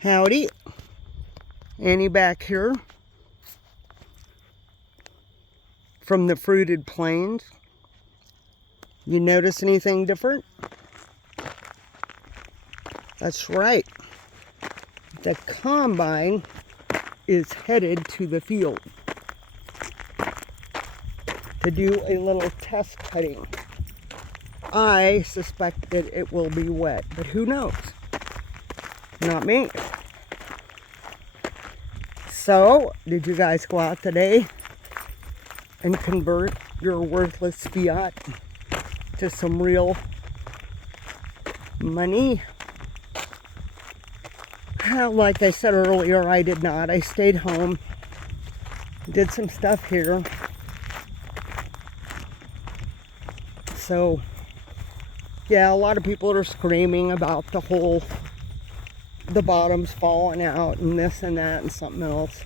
Howdy, Annie back here from the Fruited Plains. You notice anything different? That's right. The combine is headed to the field to do a little test cutting. I suspect that it will be wet, but who knows? Not me. So, did you guys go out today and convert your worthless fiat to some real money? Like I said earlier, I did not. I stayed home, did some stuff here. So, yeah, a lot of people are screaming about the bottom's falling out and this and that and something else.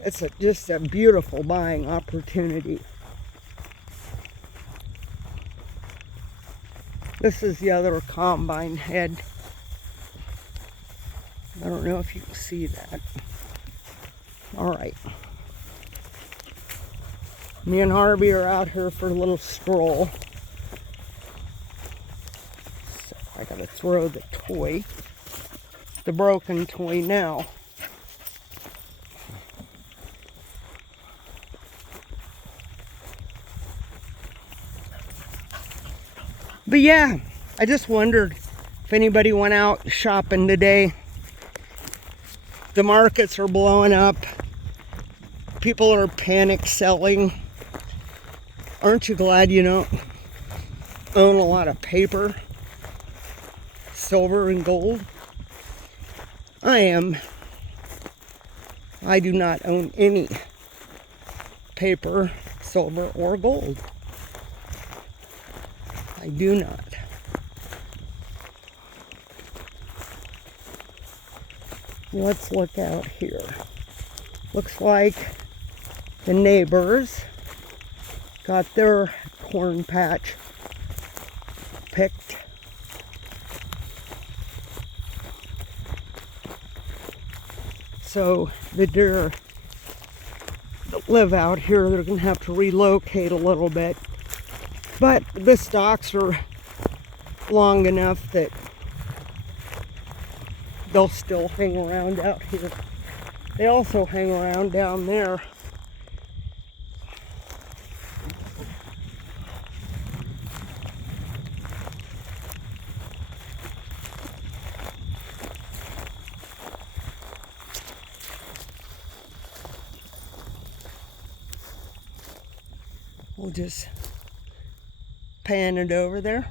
It's just a beautiful buying opportunity. This is the other combine head. I don't know if you can see that. All right. Me and Harvey are out here for a little stroll. So I gotta throw the toy, the broken toy now. But yeah, I just wondered if anybody went out shopping today. The markets are blowing up. People are panic selling. Aren't you glad you don't own a lot of paper, silver and gold? I am. I do not own any paper, silver, or gold. I do not. Let's look out here. Looks like the neighbors got their corn patch picked. So the deer that live out here, they're going to have to relocate a little bit. But the stalks are long enough that they'll still hang around out here. They also hang around down there. We'll just pan it over there.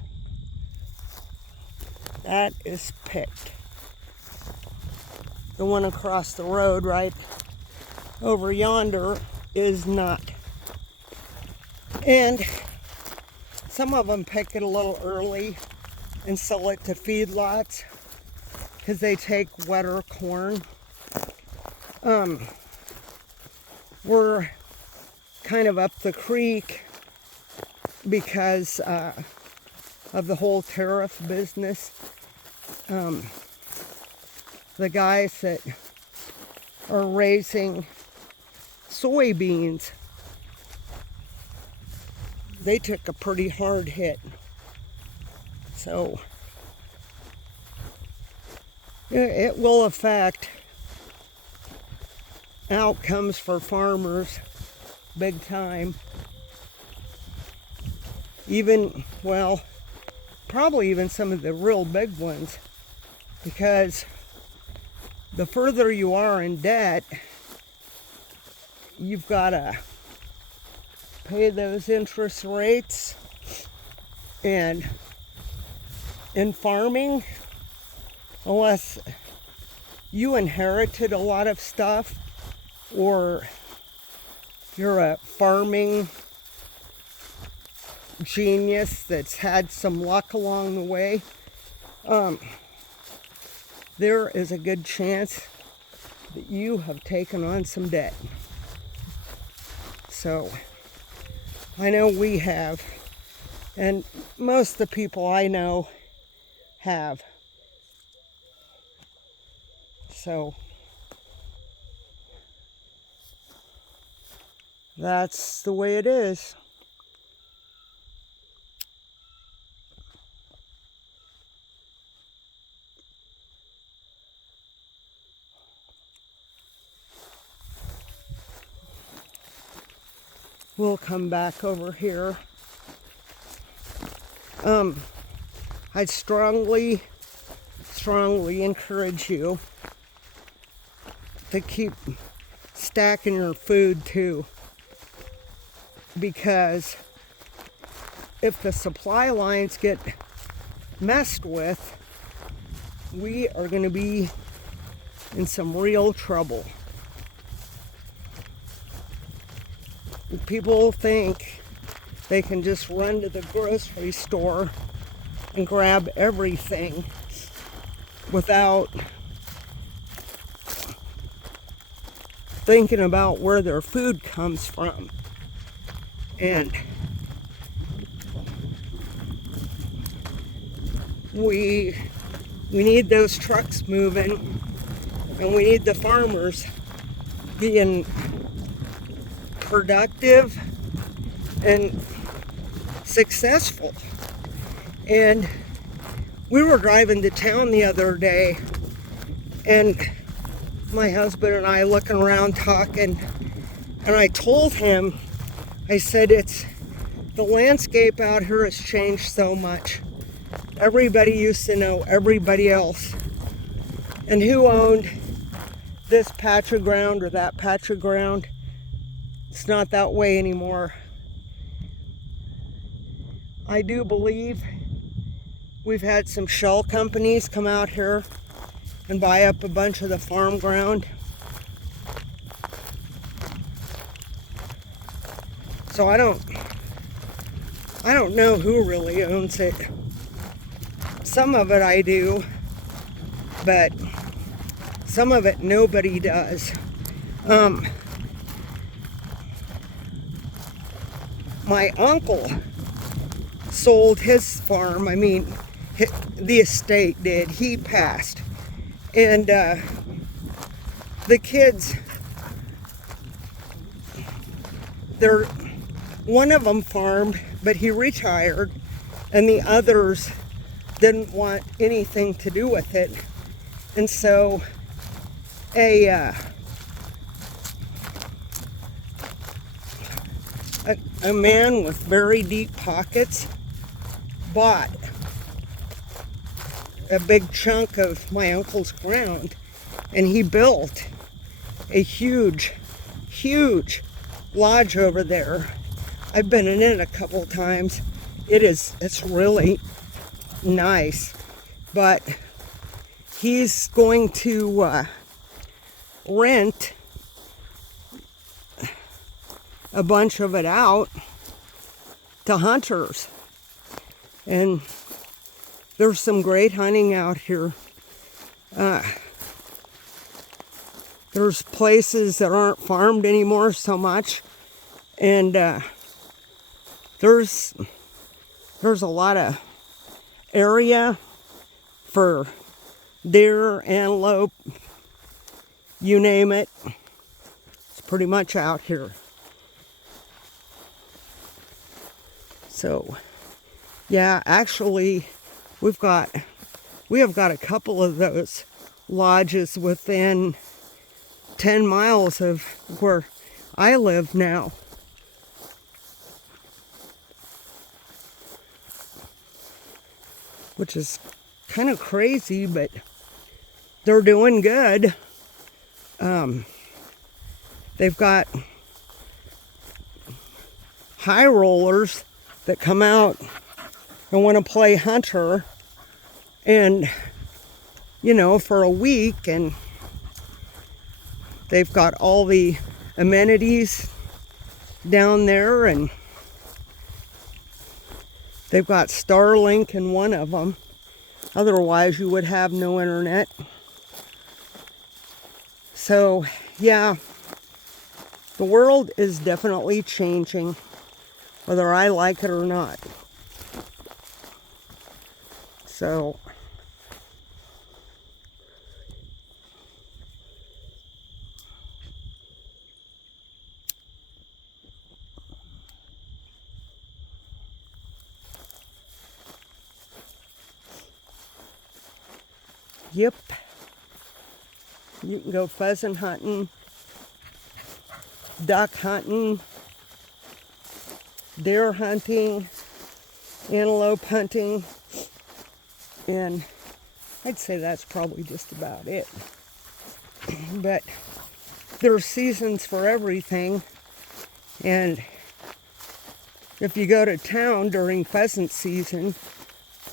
That is picked. The one across the road right over yonder is not. And some of them pick it a little early and sell it to feedlots because they take wetter corn. We're kind of up the creek because of the whole tariff business. The guys that are raising soybeans, they took a pretty hard hit. So it will affect outcomes for farmers big time. Even, well, probably even some of the real big ones, because the further you are in debt, you've got to pay those interest rates. And in farming, unless you inherited a lot of stuff or you're a farming genius that's had some luck along the way, there is a good chance that you have taken on some debt. So, I know we have, and most of the people I know have. So that's the way it is. We'll come back over here. I'd strongly encourage you to keep stacking your food too, because if the supply lines get messed with, we are going to be in some real trouble. People think they can just run to the grocery store and grab everything without thinking about where their food comes from. And we need those trucks moving, and we need the farmers being productive and successful. And we were driving to town the other day, and my husband and I looking around talking, and I told him, I said, the landscape out here has changed so much. Everybody used to know everybody else and who owned this patch of ground or that patch of ground. It's not that way anymore. I do believe we've had some shell companies come out here and buy up a bunch of the farm ground. So I don't know who really owns it. Some of it I do, but some of it nobody does. My uncle sold his farm. I mean, the estate did. He passed. And the kids, one of them farmed, but he retired, and the others didn't want anything to do with it. And so a man with very deep pockets bought a big chunk of my uncle's ground, and he built a huge lodge over there. I've been in it a couple times. It's really nice, but he's going to rent a bunch of it out to hunters, and there's some great hunting out here. There's places that aren't farmed anymore so much, and there's a lot of area for deer, antelope, you name it. It's pretty much out here. So, yeah, actually, we have got a couple of those lodges within 10 miles of where I live now. Which is kind of crazy, but they're doing good. They've got high rollers that come out and want to play hunter, and for a week, and they've got all the amenities down there, and they've got Starlink in one of them. Otherwise, you would have no internet. So, yeah, the world is definitely changing, whether I like it or not. So, Yep. You can go pheasant hunting, duck hunting, deer hunting, antelope hunting, and I'd say that's probably just about it. But there are seasons for everything, and if you go to town during pheasant season,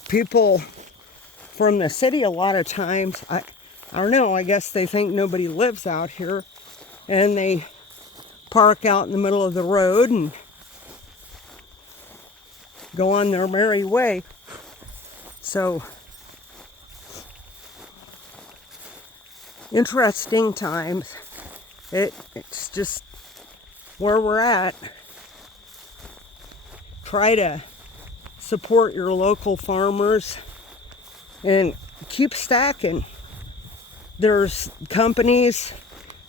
people from the city a lot of times, I don't know, I guess they think nobody lives out here, and they park out in the middle of the road and go on their merry way. So, interesting times. It's just where we're at. Try to support your local farmers and keep stacking. There's companies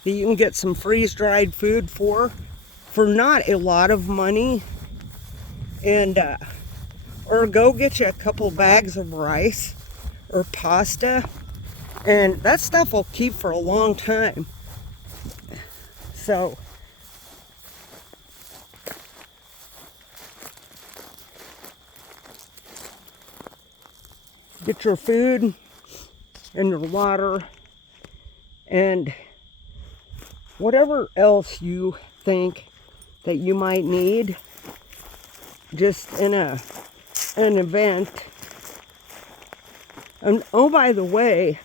that you can get some freeze-dried food for not a lot of money, and or go get you a couple bags of rice or pasta, and that stuff will keep for a long time. So get your food and your water and whatever else you think that you might need just in an event. And oh, by the way,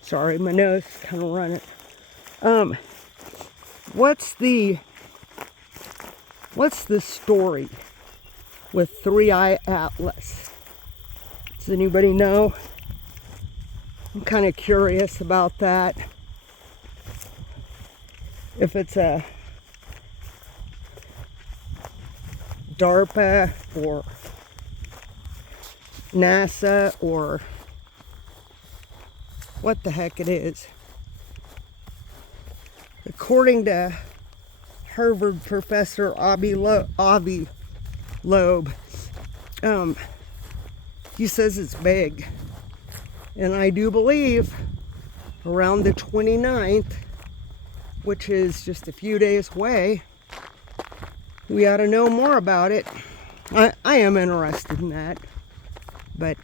sorry, my nose is kind of running. What's the story with Three Eye Atlas? Does anybody know? I'm kind of curious about that. If it's a DARPA or NASA or what the heck it is. According to Harvard professor Avi Loeb, he says it's big. And I do believe around the 29th, which is just a few days away, we ought to know more about it. I am interested in that. But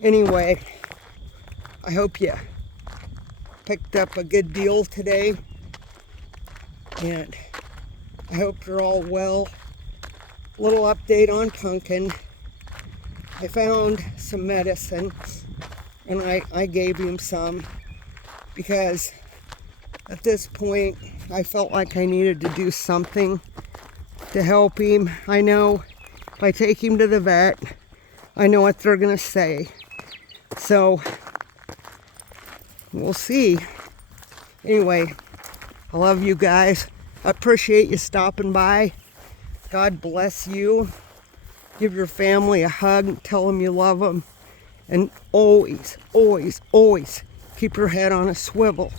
anyway, I hope you picked up a good deal today. And I hope you're all well. Little update on Pumpkin. I found some medicine and I gave him some because at this point I felt like I needed to do something to help him. I know if I take him to the vet, I know what they're gonna say. So we'll see. Anyway, I love you guys. I appreciate you stopping by. God bless you. Give your family a hug. Tell them you love them. And always, always, always keep your head on a swivel.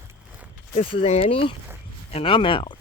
This is Annie, and I'm out.